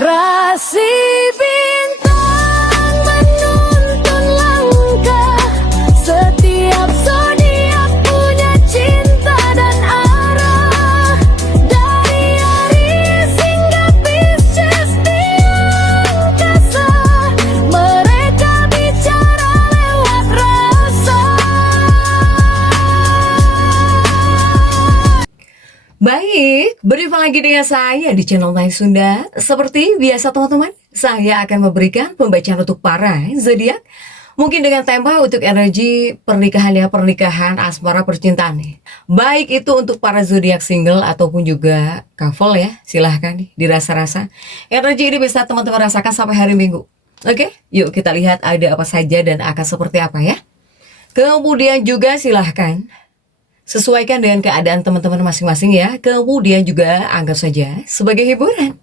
Rasi bintang menuntun langkah, setiap zodiak punya cinta dan arah. Dari Aries hingga Pisces di angkasa, mereka bicara lewat rasa. Baik, berjumpa lagi dengan saya di channel Naik Sunda. Seperti biasa teman-teman, saya akan memberikan pembacaan untuk para zodiak. Mungkin dengan tema untuk energi pernikahan ya, pernikahan, asmara, percintaan nih. Baik itu untuk para zodiak single ataupun juga couple ya, silahkan nih dirasa-rasa. Energi ini bisa teman-teman rasakan sampai hari Minggu. Oke, yuk kita lihat ada apa saja dan akan seperti apa ya. Kemudian juga silahkan sesuaikan dengan keadaan teman-teman masing-masing ya. Kemudian juga anggap saja sebagai hiburan.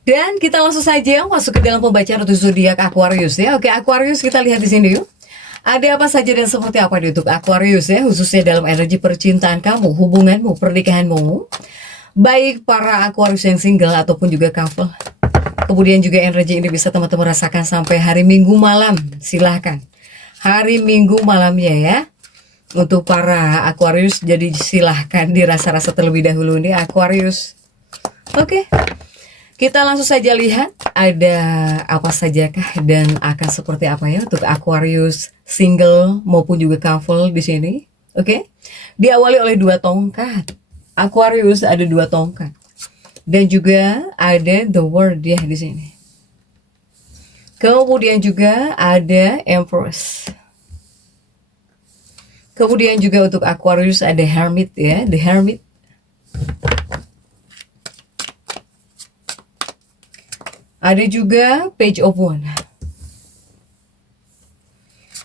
Dan kita langsung saja masuk ke dalam pembacaan untuk zodiak Aquarius ya. Oke, Aquarius kita lihat di sini yuk. Ada apa saja dan seperti apa di untuk Aquarius ya, khususnya dalam energi percintaan kamu, hubunganmu, pernikahanmu. Baik para Aquarius yang single ataupun juga couple. Kemudian juga energi ini bisa teman-teman rasakan sampai hari Minggu malam. Silahkan. Hari Minggu malamnya ya. Untuk para Aquarius, jadi silahkan dirasa-rasa terlebih dahulu nih Aquarius. Oke, kita langsung saja lihat ada apa sajakah dan akan seperti apa ya untuk Aquarius single maupun juga couple di sini. Oke, diawali oleh 2 tongkat. Aquarius ada 2 tongkat dan juga ada the world ya di sini. Kemudian juga ada Empress. Kemudian juga untuk Aquarius ada Hermit ya, the Hermit. Ada juga Page of Wands.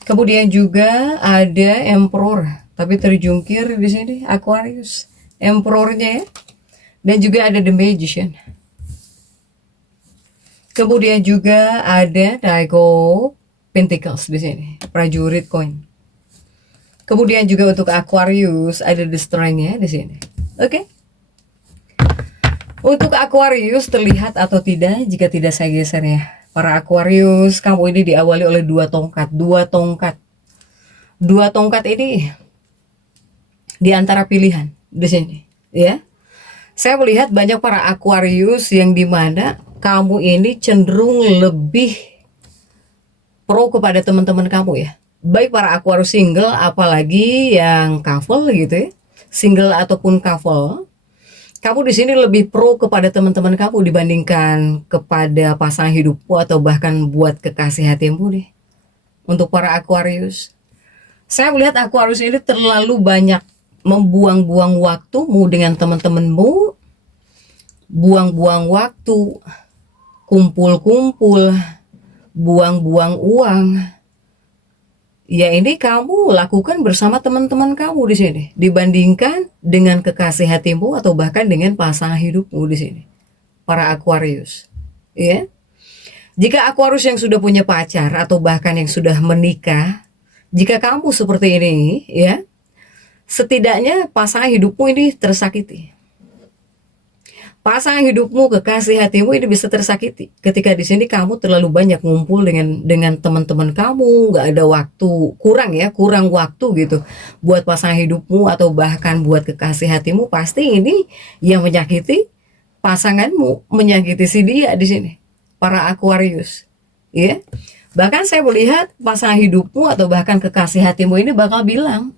Kemudian juga ada Emperor, tapi terjungkir di sini Aquarius, Emperornya ya. Dan juga ada The Magician. Kemudian juga ada Knight of Pentacles di sini, prajurit koin. Kemudian juga untuk Aquarius ada the Strength ya di sini. Oke. Untuk Aquarius terlihat atau tidak jika tidak saya geser ya. Para Aquarius, kamu ini diawali oleh 2 tongkat, 2 tongkat. 2 tongkat ini di antara pilihan di sini, ya. Saya melihat banyak para Aquarius yang dimana kamu ini cenderung lebih pro kepada teman-teman kamu ya. Baik para Aquarius single apalagi yang couple gitu ya, single ataupun couple, kamu di sini lebih pro kepada teman-teman kamu dibandingkan kepada pasangan hidupmu atau bahkan buat kekasih hatimu nih. Untuk para Aquarius, saya melihat Aquarius ini terlalu banyak membuang-buang waktumu dengan teman-temanmu, buang-buang waktu, kumpul-kumpul, buang-buang uang. Ya ini kamu lakukan bersama teman-teman kamu di sini dibandingkan dengan kekasih hatimu atau bahkan dengan pasangan hidupmu di sini. Para Aquarius, ya. Jika Aquarius yang sudah punya pacar atau bahkan yang sudah menikah, jika kamu seperti ini, ya, setidaknya pasangan hidupmu ini tersakiti. Pasangan hidupmu, kekasih hatimu ini bisa tersakiti ketika di sini kamu terlalu banyak ngumpul dengan teman-teman kamu, nggak ada waktu, kurang waktu gitu buat pasangan hidupmu atau bahkan buat kekasih hatimu. Pasti ini yang menyakiti pasanganmu, menyakiti si dia di sini. Para Aquarius, ya. Bahkan saya melihat pasangan hidupmu atau bahkan kekasih hatimu ini bakal bilang,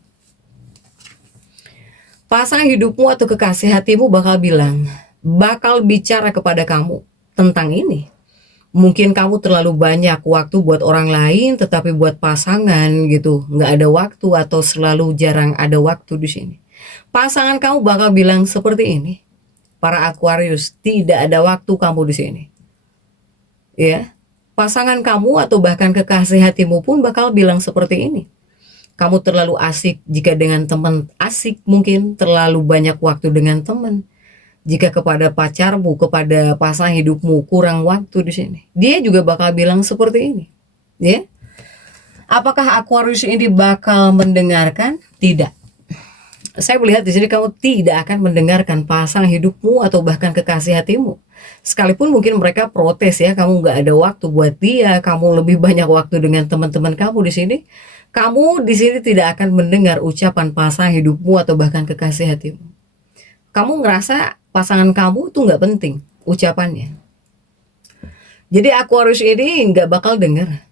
pasangan hidupmu atau kekasih hatimu bakal bicara kepada kamu tentang ini. Mungkin kamu terlalu banyak waktu buat orang lain, tetapi buat pasangan gitu nggak ada waktu atau selalu jarang ada waktu di sini. Pasangan kamu bakal bilang seperti ini. Para Aquarius, tidak ada waktu kamu di sini. Ya, pasangan kamu atau bahkan kekasih hatimu pun bakal bilang seperti ini. Kamu terlalu asik jika dengan teman, asik mungkin terlalu banyak waktu dengan teman. Jika kepada pacarmu, kepada pasangan hidupmu kurang waktu di sini, dia juga bakal bilang seperti ini, ya. Apakah Aquarius ini bakal mendengarkan? Tidak. Saya melihat di sini kamu tidak akan mendengarkan pasangan hidupmu atau bahkan kekasih hatimu. Sekalipun mungkin mereka protes ya, kamu nggak ada waktu buat dia, kamu lebih banyak waktu dengan teman-teman kamu di sini. Kamu di sini tidak akan mendengar ucapan pasangan hidupmu atau bahkan kekasih hatimu. Kamu ngerasa pasangan kamu tuh nggak penting ucapannya. Jadi Aquarius ini nggak bakal dengar,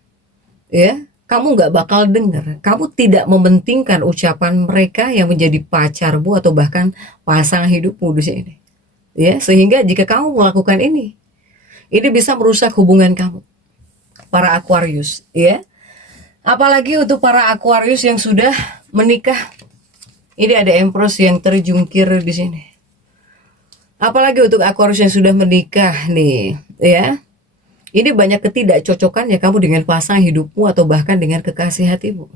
ya. Kamu nggak bakal dengar. Kamu tidak mementingkan ucapan mereka yang menjadi pacarmu atau bahkan pasangan hidupmu di sini. Ya, sehingga jika kamu melakukan ini bisa merusak hubungan kamu. Para Aquarius, ya. Apalagi untuk para Aquarius yang sudah menikah. Ini ada Empress yang terjungkir di sini. Apalagi untuk Aquarius yang sudah menikah nih, ya. Ini banyak ketidakcocokannya kamu dengan pasangan hidupmu atau bahkan dengan kekasih hatimu.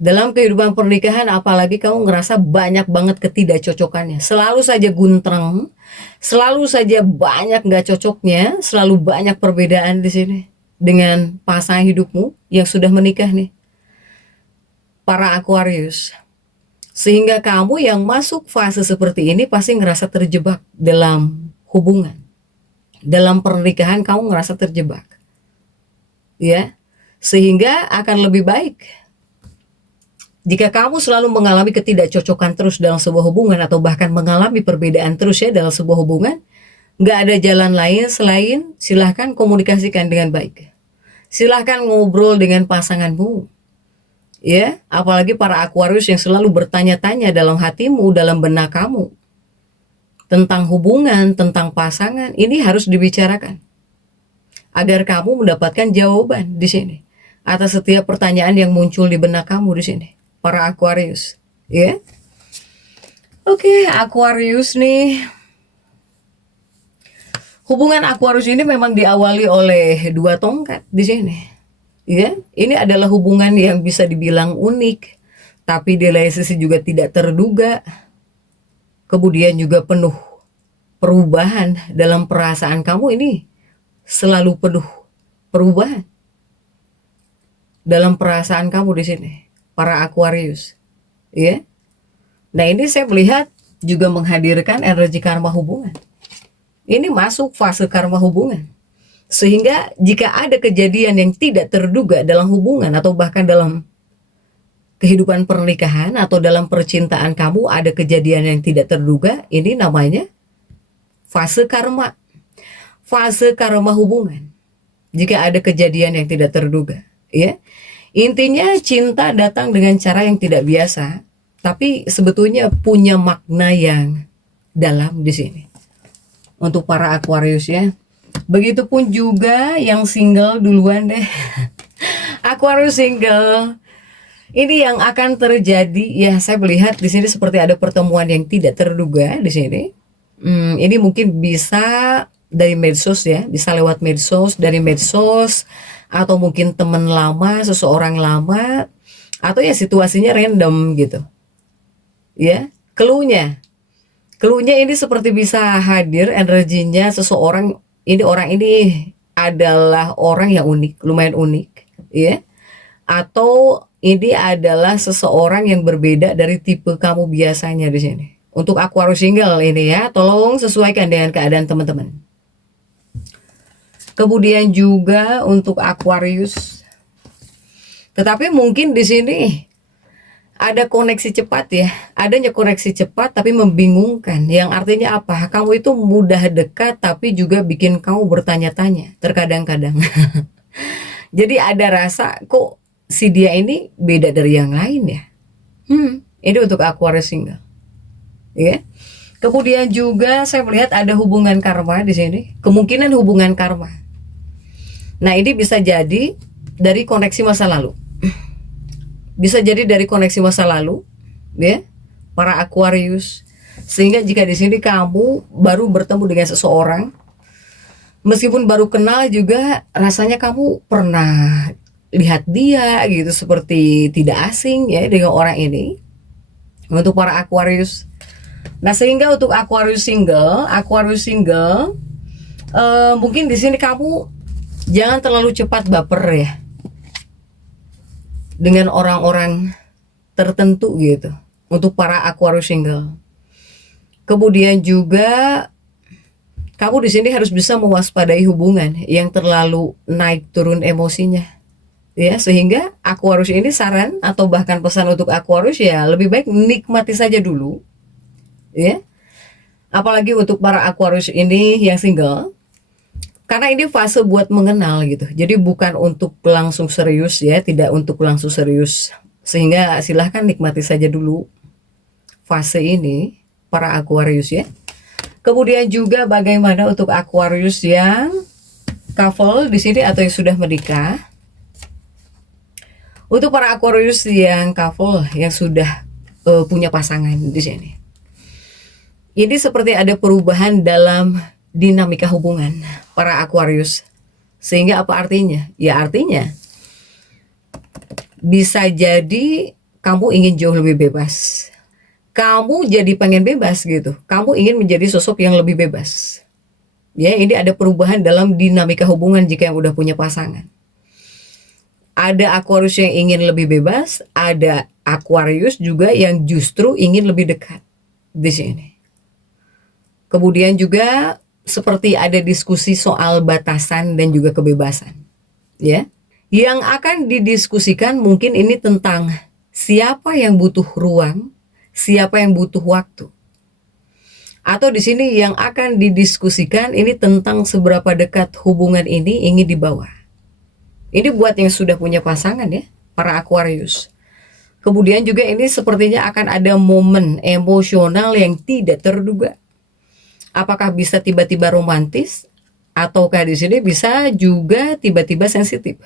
Dalam kehidupan pernikahan apalagi kamu ngerasa banyak banget ketidakcocokannya. Selalu saja guntreng, selalu saja banyak nggak cocoknya, selalu banyak perbedaan di sini dengan pasangan hidupmu yang sudah menikah nih. Para Aquarius. Sehingga kamu yang masuk fase seperti ini pasti ngerasa terjebak dalam hubungan. Dalam pernikahan kamu ngerasa terjebak, ya, sehingga akan lebih baik jika kamu selalu mengalami ketidakcocokan terus dalam sebuah hubungan atau bahkan mengalami perbedaan terus ya dalam sebuah hubungan. Nggak ada jalan lain selain silahkan komunikasikan dengan baik, silahkan ngobrol dengan pasanganmu, ya. Apalagi para Aquarius yang selalu bertanya-tanya dalam hatimu, dalam benak kamu tentang hubungan, tentang pasangan, ini harus dibicarakan agar kamu mendapatkan jawaban di sini atas setiap pertanyaan yang muncul di benak kamu di sini, para Aquarius, ya. Oke, Aquarius nih. Hubungan Aquarius ini memang diawali oleh 2 tongkat di sini, ya. Ini adalah hubungan yang bisa dibilang unik, tapi di lain sisi juga tidak terduga. Kemudian juga penuh perubahan dalam perasaan kamu, ini selalu penuh perubahan dalam perasaan kamu di sini, para Aquarius, ya. Nah, ini saya melihat juga menghadirkan energi karma hubungan. Ini masuk fase karma hubungan. Sehingga jika ada kejadian yang tidak terduga dalam hubungan atau bahkan dalam kehidupan pernikahan atau dalam percintaan kamu ada kejadian yang tidak terduga, ini namanya fase karma. Fase karma hubungan. Jika ada kejadian yang tidak terduga, ya. Intinya cinta datang dengan cara yang tidak biasa, tapi sebetulnya punya makna yang dalam di sini. Untuk para Aquarius ya. Begitupun juga yang single duluan deh. Aquarius single. Ini yang akan terjadi ya, saya melihat di sini seperti ada pertemuan yang tidak terduga di sini. Ini mungkin bisa dari medsos ya, bisa lewat medsos, dari medsos, atau mungkin teman lama, seseorang lama, atau ya situasinya random gitu. Ya, cluenya ini seperti bisa hadir energinya seseorang. Ini orang ini adalah orang yang unik, lumayan unik, ya. Atau ini adalah seseorang yang berbeda dari tipe kamu biasanya di sini. Untuk Aquarius single ini ya, tolong sesuaikan dengan keadaan teman-teman. Kemudian juga untuk Aquarius, tetapi mungkin di sini ada koneksi cepat ya, adanya koneksi cepat tapi membingungkan. Yang artinya apa? Kamu itu mudah dekat tapi juga bikin kamu bertanya-tanya terkadang-kadang. Jadi ada rasa kok si dia ini beda dari yang lain ya. Ini untuk Aquarius single. Ya. Kemudian juga saya melihat ada hubungan karma di sini. Kemungkinan hubungan karma. Nah, ini bisa jadi dari koneksi masa lalu. Bisa jadi dari koneksi masa lalu, ya, para Aquarius. Sehingga jika di sini kamu baru bertemu dengan seseorang, meskipun baru kenal juga rasanya kamu pernah lihat dia gitu, seperti tidak asing ya dengan orang ini. Untuk para Aquarius. Nah, sehingga untuk Aquarius single, mungkin di sini kamu jangan terlalu cepat baper ya dengan orang-orang tertentu gitu. Untuk para Aquarius single. Kemudian juga Kamu di sini harus bisa mewaspadai hubungan yang terlalu naik turun emosinya. Ya, sehingga Aquarius ini saran atau bahkan pesan untuk Aquarius ya lebih baik nikmati saja dulu. Ya. Apalagi untuk para Aquarius ini yang single. Karena ini fase buat mengenal gitu. Jadi bukan untuk langsung serius ya, tidak untuk langsung serius. Sehingga silahkan nikmati saja dulu fase ini para Aquarius ya. Kemudian juga bagaimana untuk Aquarius yang couple di sini atau yang sudah menikah? Untuk para Aquarius yang couple yang sudah punya pasangan di sini. Ini seperti ada perubahan dalam dinamika hubungan para Aquarius. Sehingga apa artinya? Ya artinya bisa jadi kamu ingin jauh lebih bebas. Kamu jadi pengen bebas gitu. Kamu ingin menjadi sosok yang lebih bebas. Ya, ini ada perubahan dalam dinamika hubungan jika yang udah punya pasangan. Ada Aquarius yang ingin lebih bebas, ada Aquarius juga yang justru ingin lebih dekat di sini. Kemudian juga seperti ada diskusi soal batasan dan juga kebebasan. Ya. Yang akan didiskusikan mungkin ini tentang siapa yang butuh ruang, siapa yang butuh waktu. Atau di sini yang akan didiskusikan ini tentang seberapa dekat hubungan ini ingin dibawa. Ini buat yang sudah punya pasangan ya, para Aquarius. Kemudian juga ini sepertinya akan ada momen emosional yang tidak terduga. Apakah bisa tiba-tiba romantis ataukah di sini bisa juga tiba-tiba sensitif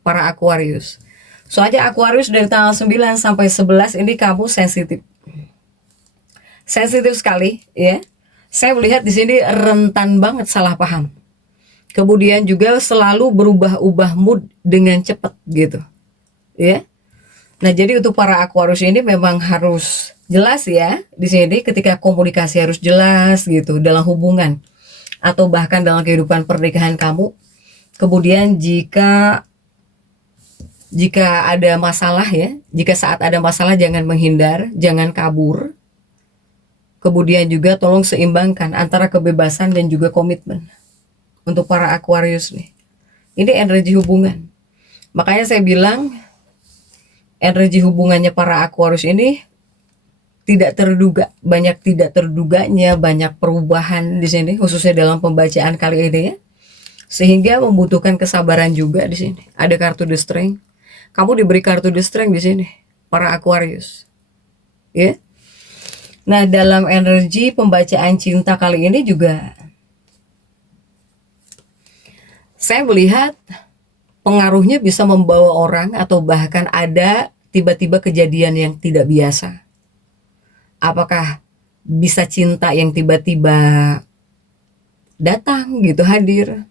para Aquarius. Soalnya Aquarius dari tanggal 9 sampai 11 ini kamu sensitif. Sensitif sekali ya. Saya melihat di sini rentan banget salah paham. Kemudian juga selalu berubah-ubah mood dengan cepat gitu. Ya. Nah, jadi untuk para Aquarius ini memang harus jelas ya di sini ketika komunikasi harus jelas gitu dalam hubungan atau bahkan dalam kehidupan pernikahan kamu. Kemudian jika ada masalah ya, jika saat ada masalah jangan menghindar, jangan kabur. Kemudian juga tolong seimbangkan antara kebebasan dan juga komitmen. Untuk para Aquarius nih. Ini energi hubungan. Makanya saya bilang energi hubungannya para Aquarius ini tidak terduga, banyak tidak terduganya, banyak perubahan di sini khususnya dalam pembacaan kali ini ya. Sehingga membutuhkan kesabaran juga di sini. Ada kartu The Strength. Kamu diberi kartu The Strength di sini, para Aquarius. Ya. Nah, dalam energi pembacaan cinta kali ini juga saya melihat pengaruhnya bisa membawa orang atau bahkan ada tiba-tiba kejadian yang tidak biasa. Apakah bisa cinta yang tiba-tiba datang gitu hadir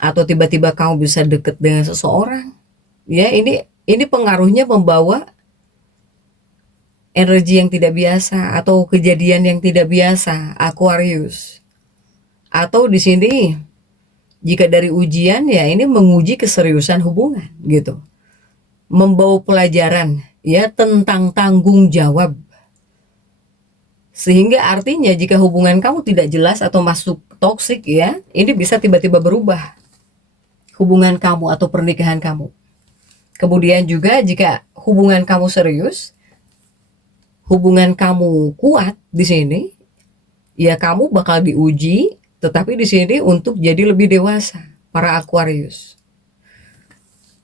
atau tiba-tiba kamu bisa deket dengan seseorang. Ya, ini pengaruhnya membawa energi yang tidak biasa atau kejadian yang tidak biasa, Aquarius. Atau di sini jika dari ujian ya ini menguji keseriusan hubungan gitu. Membawa pelajaran ya tentang tanggung jawab. Sehingga artinya jika hubungan kamu tidak jelas atau masuk toksik ya, ini bisa tiba-tiba berubah hubungan kamu atau pernikahan kamu. Kemudian juga jika hubungan kamu serius, hubungan kamu kuat di sini, ya kamu bakal diuji, tetapi di sini untuk jadi lebih dewasa, para Aquarius.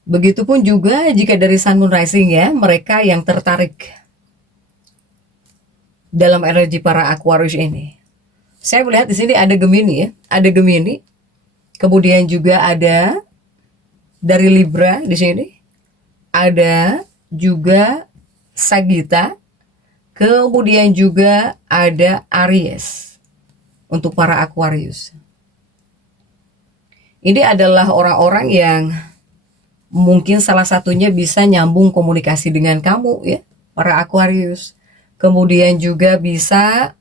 Begitupun juga jika dari Sun Moon Rising ya, mereka yang tertarik dalam energi para Aquarius ini. Saya melihat di sini ada Gemini ya, ada Gemini. Kemudian juga ada dari Libra di sini. Ada juga Sagitta. Kemudian juga ada Aries untuk para Aquarius. Ini adalah orang-orang yang mungkin salah satunya bisa nyambung komunikasi dengan kamu ya, para Aquarius. Kemudian juga bisa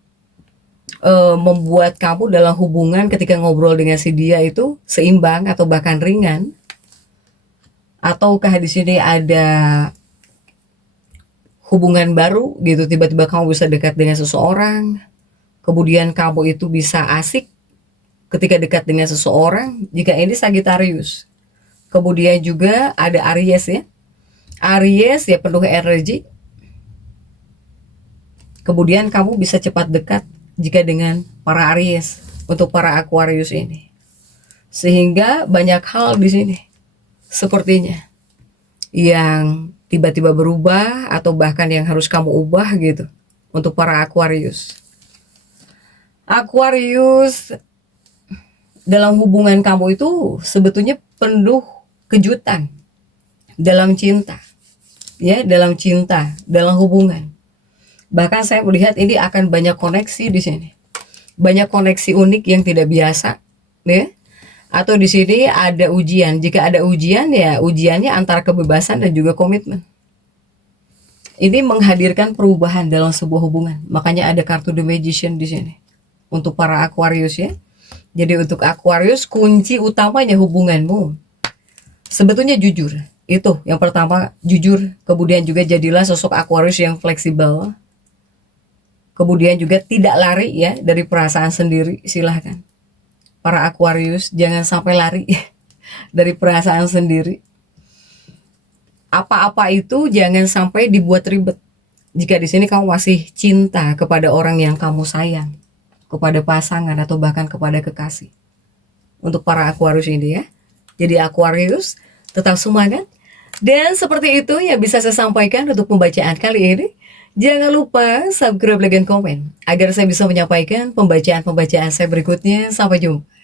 membuat kamu dalam hubungan ketika ngobrol dengan si dia itu seimbang atau bahkan ringan. Ataukah di sini ada hubungan baru gitu, tiba-tiba kamu bisa dekat dengan seseorang, kemudian kamu itu bisa asik ketika dekat dengan seseorang jika ini Sagittarius. Kemudian juga ada Aries ya. Aries ya penuh energi. Kemudian kamu bisa cepat dekat jika dengan para Aries untuk para Aquarius ini. Sehingga banyak hal di sini sepertinya yang tiba-tiba berubah atau bahkan yang harus kamu ubah gitu untuk para Aquarius. Aquarius dalam hubungan kamu itu sebetulnya penuh kejutan dalam cinta. Ya, dalam cinta, dalam hubungan. Bahkan saya melihat ini akan banyak koneksi di sini. Banyak koneksi unik yang tidak biasa, ya. Atau di sini ada ujian. Jika ada ujian ya ujiannya antara kebebasan dan juga komitmen. Ini menghadirkan perubahan dalam sebuah hubungan. Makanya ada kartu The Magician di sini. Untuk para Aquarius ya. Jadi untuk Aquarius kunci utamanya hubunganmu sebetulnya jujur. Itu yang pertama, jujur. Kemudian juga jadilah sosok Aquarius yang fleksibel. Kemudian juga tidak lari ya dari perasaan sendiri. Silahkan para Aquarius jangan sampai lari dari perasaan sendiri. Apa-apa itu jangan sampai dibuat ribet. Jika di sini kamu masih cinta kepada orang yang kamu sayang, kepada pasangan atau bahkan kepada kekasih. Untuk para Aquarius ini ya. Jadi Aquarius tetap semangat. Dan seperti itu yang bisa saya sampaikan untuk pembacaan kali ini. Jangan lupa subscribe, like, dan komen agar saya bisa menyampaikan pembacaan-pembacaan saya berikutnya. Sampai jumpa.